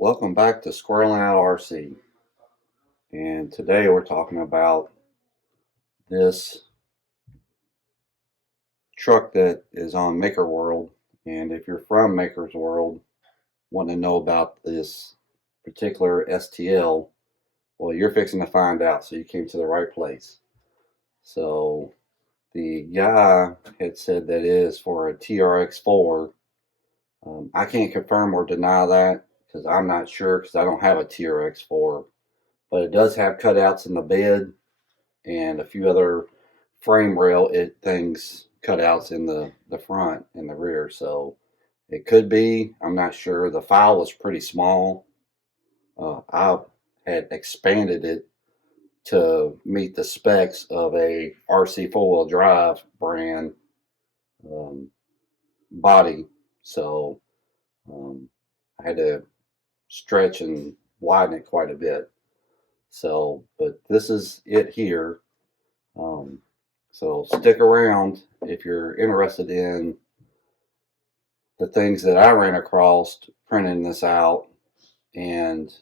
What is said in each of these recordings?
Welcome back to Squirreling RC, and today we're talking about this truck that is on MakerWorld. And if you're from MakerWorld, wanting to know about this particular STL, well, you're fixing to find out. So you came to the right place. So the guy had said that it is for a TRX4. I can't confirm or deny that because I'm not sure because I don't have a TRX4. But it does have cutouts in the bed and a few other frame rail things cutouts in the front and the rear. So it could be, I'm not sure. The file was pretty small. I had expanded it to meet the specs of a RC four-wheel drive brand body. So I had to stretch and widen it quite a bit. So, but this is it here. So stick around if you're interested in the things that I ran across printing this out, and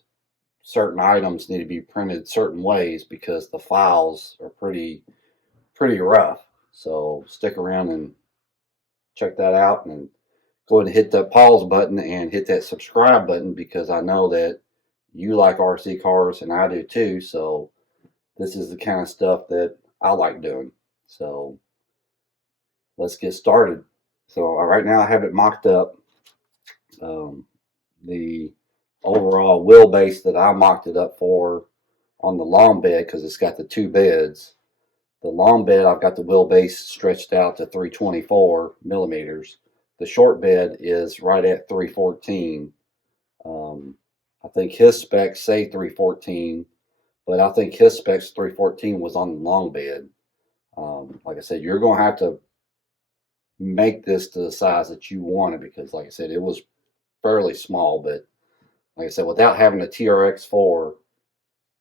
certain items need to be printed certain ways because the files are pretty rough. So stick around and check that out, and go ahead and hit that pause button and hit that subscribe button because I know that you like RC cars and I do too. So this is the kind of stuff that I like doing. So let's get started. So right now I have it mocked up. The overall wheelbase that I mocked it up for on the long bed, because it's got the two beds. The long bed, I've got the wheelbase stretched out to 324 millimeters. The short bed is right at 314. I think his specs say 314, but I think his specs 314 was on the long bed. Like I said, you're going to have to make this to the size that you want it because, like I said, it was fairly small. But like I said, without having a TRX4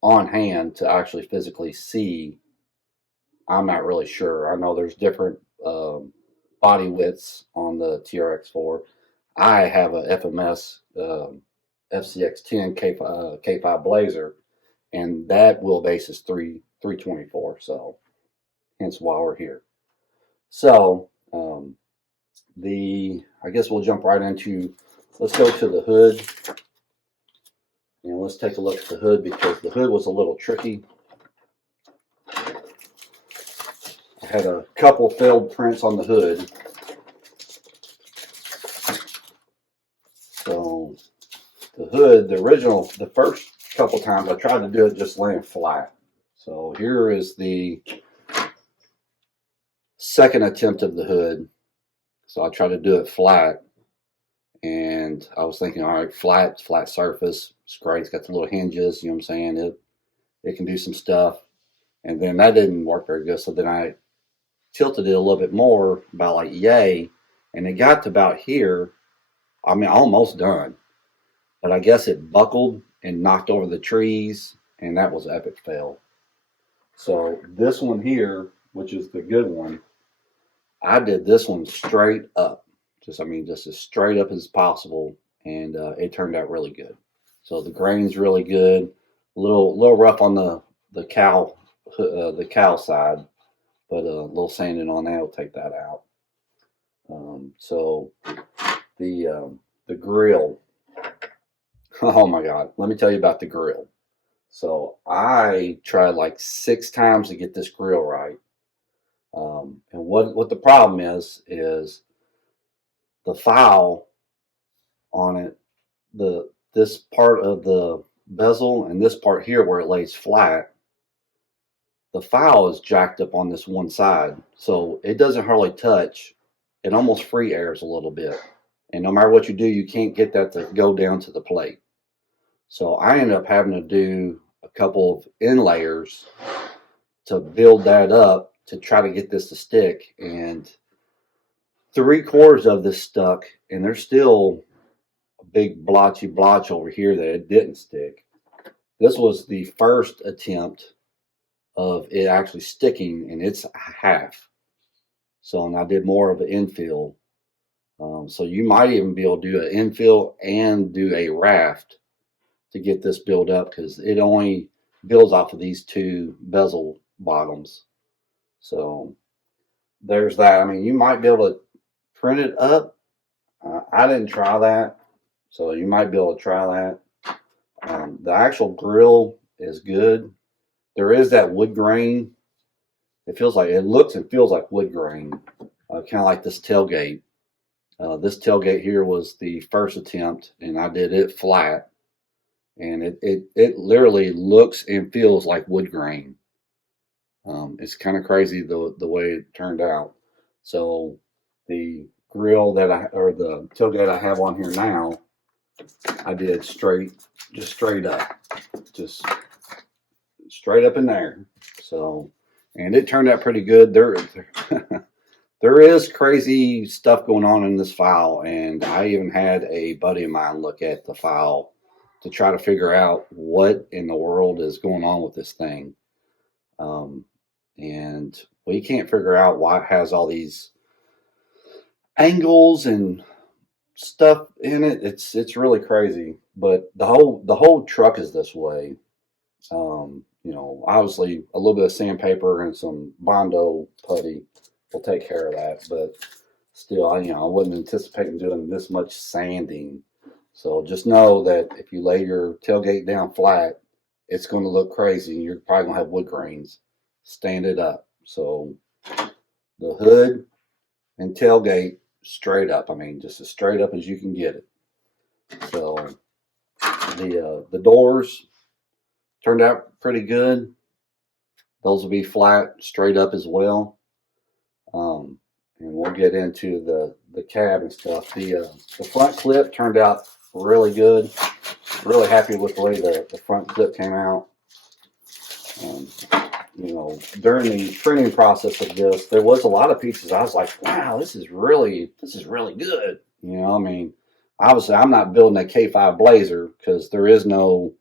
on hand to actually physically see, I'm not really sure. I know there's different body widths on the TRX4. I have a FMS FCX10 K5 Blazer, and that wheelbase is 324. So hence why we're here. So I guess we'll jump right into, let's go to the hood and let's take a look at the hood because the hood was a little tricky. I had a couple failed prints on the hood. So the hood, the first couple times I tried to do it just laying flat. So here is the second attempt of the hood. So I tried to do it flat, and I was thinking, all right, flat surface, it's great. It's got the little hinges, you know what I'm saying? It can do some stuff. And then that didn't work very good. So then I tilted it a little bit more, about like yay, and it got to about here. I mean, almost done. But I guess it buckled and knocked over the trees, and that was an epic fail. So this one here, which is the good one, I did this one straight up. Just as straight up as possible, and it turned out really good. So the grain's really good. A little rough on the cow side, but a little sanding on that will take that out. So the grill. Oh my God! Let me tell you about the grill. So I tried like 6 times to get this grill right. And what the problem is the file on it, this part of the bezel and this part here where it lays flat, the file is jacked up on this one side, so it doesn't hardly touch. It almost free airs a little bit, and no matter what you do, you can't get that to go down to the plate. So I ended up having to do a couple of inlayers to build that up to try to get this to stick, and 3/4 of this stuck, and there's still a big blotchy blotch over here that it didn't stick. This was the first attempt of it actually sticking, and it's half. So, and I did more of an infill. So you might even be able to do an infill and do a raft to get this built up because it only builds off of these two bezel bottoms. So there's that. I mean, you might be able to print it up. I didn't try that, so you might be able to try that. The actual grill is good. There is that wood grain. It looks and feels like wood grain, kind of like this tailgate. This tailgate here was the first attempt, and I did it flat, and it literally looks and feels like wood grain. It's kind of crazy the way it turned out. So the grill or the tailgate I have on here now, I did just straight up in there. So, and it turned out pretty good. There is crazy stuff going on in this file, and I even had a buddy of mine look at the file to try to figure out what in the world is going on with this thing. And we can't figure out why it has all these angles and stuff in it. It's really crazy, but the whole truck is this way. You know, obviously a little bit of sandpaper and some Bondo putty will take care of that, but still, I wasn't anticipating doing this much sanding. So just know that if you lay your tailgate down flat, it's going to look crazy, and you're probably going to have wood grains. Stand it up. So the hood and tailgate straight up. I mean, just as straight up as you can get it. So the doors turned out pretty good. Those will be flat, straight up as well. And we'll get into the cab and stuff. The front clip turned out really good. Really happy with the way the front clip came out. You know, during the printing process of this, there was a lot of pieces I was like, wow, this is really good. You know, I mean, obviously I'm not building a K5 Blazer because there is no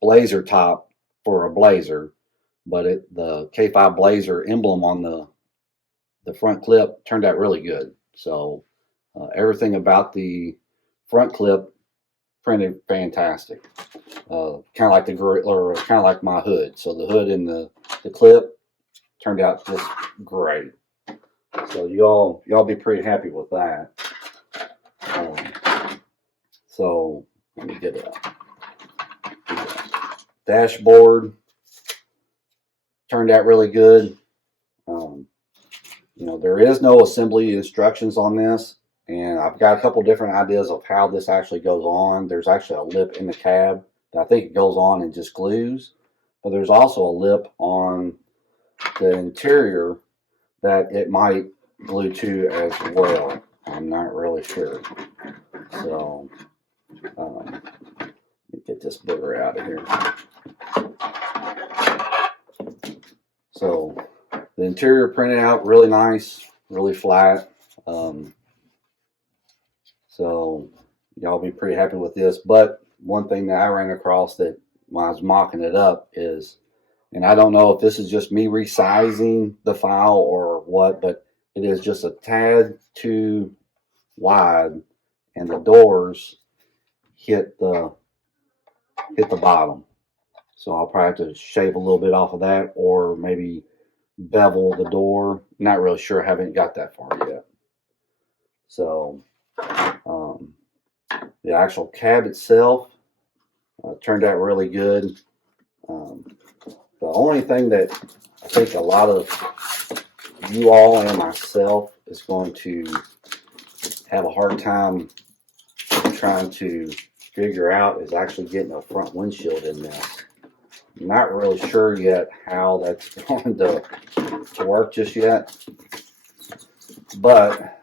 Blazer top for a Blazer, but the K5 Blazer emblem on the front clip turned out really good. So everything about the front clip printed fantastic. Kind of like kind of like my hood. So the hood and the clip turned out just great. So y'all be pretty happy with that. So let me get it up. Dashboard turned out really good. You know, there is no assembly instructions on this, and I've got a couple different ideas of how this actually goes on. There's actually a lip in the cab that I think it goes on and just glues, but there's also a lip on the interior that it might glue to as well. I'm not really sure. So let me get this booger out of here. So the interior printed out really nice, really flat. So y'all be pretty happy with this. But one thing that I ran across that when I was mocking it up is, and I don't know if this is just me resizing the file or what, but it is just a tad too wide, and the doors hit the bottom. So I'll probably have to shave a little bit off of that, or maybe bevel the door. Not really sure. Haven't got that far yet. So the actual cab itself turned out really good. The only thing that I think a lot of you all and myself is going to have a hard time trying to figure out is actually getting a front windshield in this. I'm not really sure yet how that's going to work just yet, but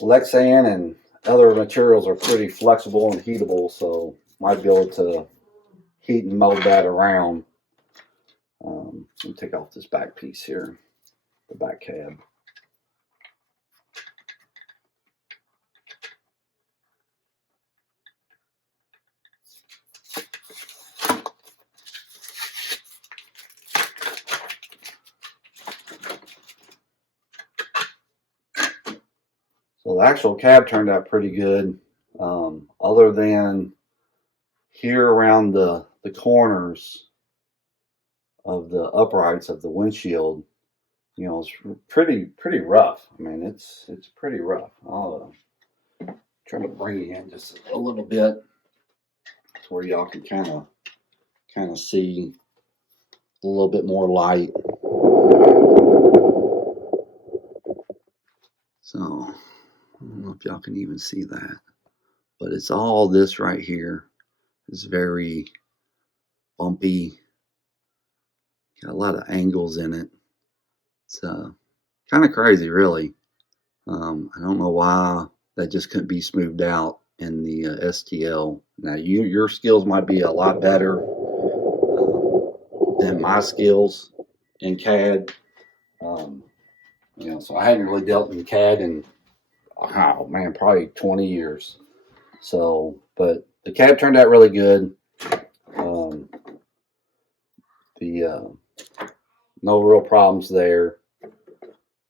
Lexan and other materials are pretty flexible and heatable, so might be able to heat and mold that around. Let me take off this back piece here, the back cab. So the actual cab turned out pretty good. other than here around the corners of the uprights of the windshield, it's pretty rough. I mean, it's pretty rough. I'll try to bring it in just a little bit to where y'all can kind of see a little bit more light. So I don't know if y'all can even see that, but it's all this right here is very bumpy. Got a lot of angles in it. It's kind of crazy, really. I don't know why that just couldn't be smoothed out in the STL. Now, your skills might be a lot better than my skills in CAD. So I hadn't really dealt in CAD in, oh man, probably 20 years. So, but the CAD turned out really good. No real problems there.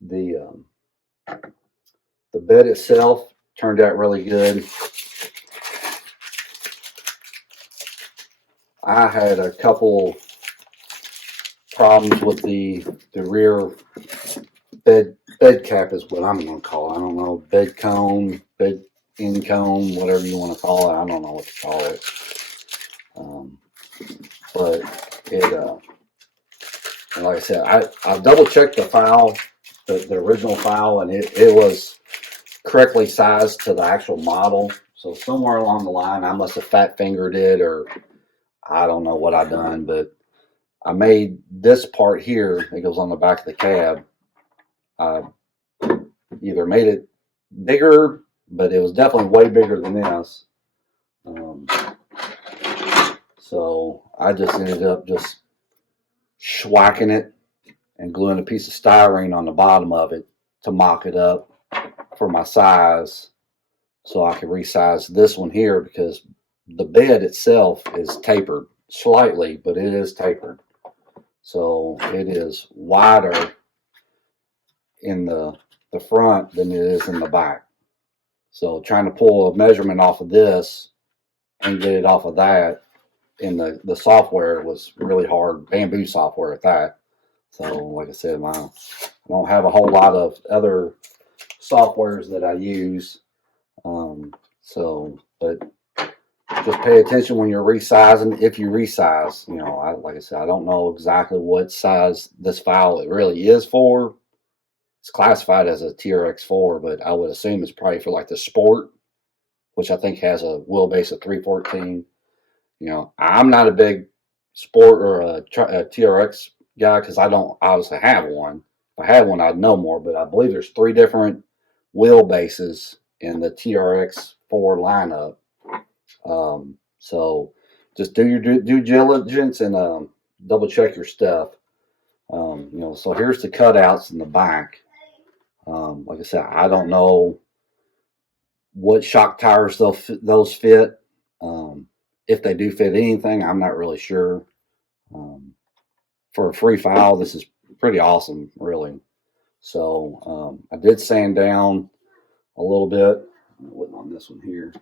The bed itself turned out really good. I had a couple problems with the rear bed cap is what I'm going to call it. I don't know, bed cone, bed end cone, whatever you want to call it. I don't know what to call it. But it, like I said, I double checked the file, the original file, and it was correctly sized to the actual model. So somewhere along the line, I must have fat fingered it, or I don't know what I done, but I made this part here that goes on the back of the cab. I either made it bigger, but it was definitely way bigger than this. So I just ended up just schwacking it and gluing a piece of styrene on the bottom of it to mock it up for my size, so I could resize this one here, because the bed itself is tapered slightly, but it is tapered. So it is wider in the front than it is in the back. So trying to pull a measurement off of this and get it off of that in the software was really hard. Bambu software at that. So like I said, I don't have a whole lot of other softwares that I use. But just pay attention when you're resizing. If you resize, like I said, I don't know exactly what size this file it really is for. It's classified as a TRX4, but I would assume it's probably for like the Sport, which I think has a wheelbase of 314. I'm not a big Sport or a TRX guy, because I don't obviously have one. If I had one, I'd know more, but I believe there's 3 different wheelbases in the TRX4 lineup. So just do your due diligence and double check your stuff. So here's the cutouts in the back. Like I said, I don't know what shock tires those fit. If they do fit anything, I'm not really sure. For a free file, this is pretty awesome, really. So I did sand down a little bit. I wasn't on this one here.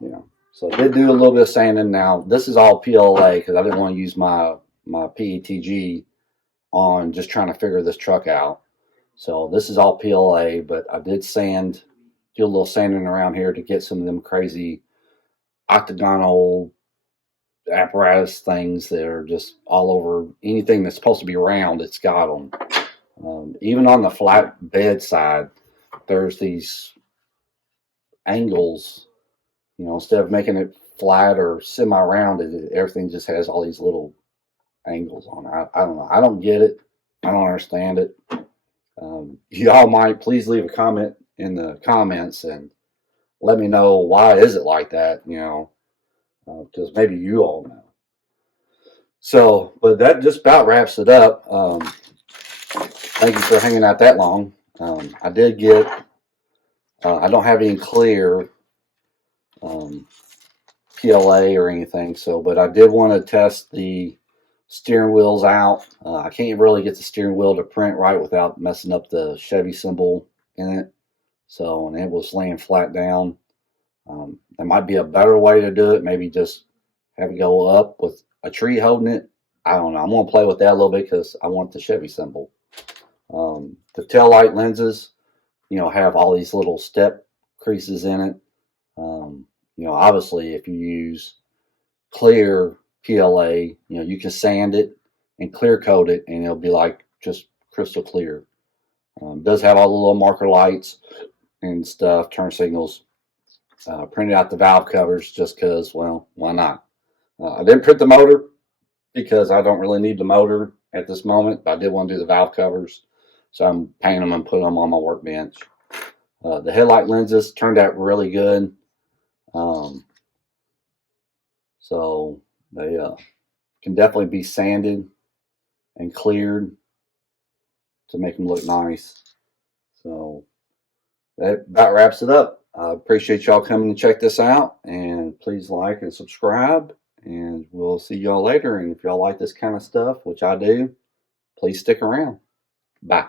Yeah. So I did do a little bit of sanding. Now this is all PLA, because I didn't want to use my PETG on just trying to figure this truck out. So this is all PLA, but I did do a little sanding around here to get some of them crazy octagonal apparatus things that are just all over. Anything that's supposed to be round, it's got them. Even on the flat bed side, there's these angles. Instead of making it flat or semi-round, everything just has all these little angles on it. I don't know. I don't get it. I don't understand it. Y'all might please leave a comment in the comments and let me know why is it like that, because maybe you all know. So, but that just about wraps it up. Thank you for hanging out that long. I did get, I don't have any clear PLA or anything, but I did want to test the steering wheels out. I can't really get the steering wheel to print right without messing up the Chevy symbol in it. So, and it was laying flat down. There might be a better way to do it. Maybe just have it go up with a tree holding it. I don't know. I'm going to play with that a little bit because I want the Chevy symbol. The tail light lenses, you know, have all these little step creases in it. You know, obviously, if you use clear PLA, you know, you can sand it and clear coat it, and it'll be like just crystal clear. It does have all the little marker lights and stuff, turn signals. Printed out the valve covers just because, well, why not? I didn't print the motor because I don't really need the motor at this moment, but I did want to do the valve covers. So I'm painting them and putting them on my workbench. The headlight lenses turned out really good. So they can definitely be sanded and cleared to make them look nice. So that about wraps it up. I appreciate y'all coming to check this out, and please like and subscribe, and we'll see y'all later. And if y'all like this kind of stuff, which I do, please stick around. Bye.